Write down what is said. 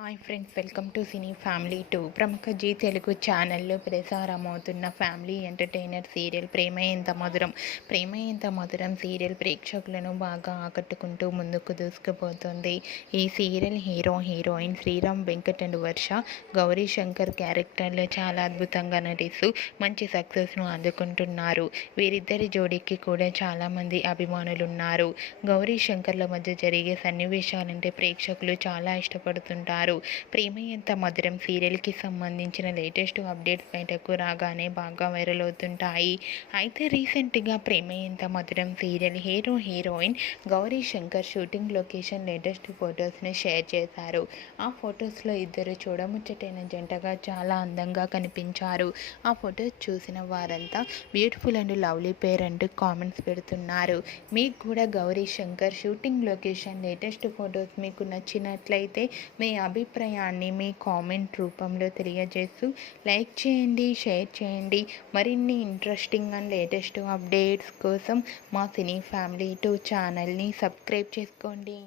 Hi friends, welcome to cine family 2. ప్రముఖ జీ తెలుగు ఛానల్లో ప్రసారమవుతున్న family entertainer serial Prema Entha Madhuram serial ప్రేక్షకులను బాగా ఆకట్టుకుంటూ ముందుకు దూసుకుపోతుంది. ఈ serial heroine Sriram Venkat and Varsha Gauri Shankar క్యారెక్టర్లో చాలా అద్భుతంగా నటిస్తూ మంచి సక్సెస్ను అందుకుంటున్నారు. వీరిద్దరి జోడీకి కూడా చాలామంది అభిమానులు ఉన్నారు. గౌరీ శంకర్ల మధ్య జరిగే సన్నివేశాలంటే ప్రేక్షకులు చాలా ఇష్టపడుతుంటారు. ప్రేమ ఎంత మధురం సీరియల్కి సంబంధించిన లేటెస్ట్ అప్డేట్స్ బయటకు రాగానే బాగా వైరల్ అవుతుంటాయి. అయితే రీసెంట్గా ప్రేమ Entha Madhuram serial heroine Gauri Shankar shooting location latest ఫొటోస్ని షేర్ చేశారు. ఆ ఫొటోస్లో ఇద్దరు చూడముచ్చటైన జంటగా చాలా అందంగా కనిపించారు. ఆ ఫొటోస్ చూసిన వారంతా బ్యూటిఫుల్ అండ్ లవ్లీ పేర్ అంటూ కామెంట్స్ పెడుతున్నారు. మీకు కూడా Gauri Shankar shooting location latest photos మీకు నచ్చినట్లయితే మీ అభిప్రాయాన్ని మీ కామెంట్ రూపంలో తెలియజేస్తూ లైక్ చేయండి, షేర్ చేయండి. మరిన్ని ఇంట్రెస్టింగ్ అండ్ లేటెస్ట్ అప్డేట్స్ కోసం మా సినీ ఫ్యామిలీ 2 ఛానల్ని సబ్స్క్రైబ్ చేసుకోండి.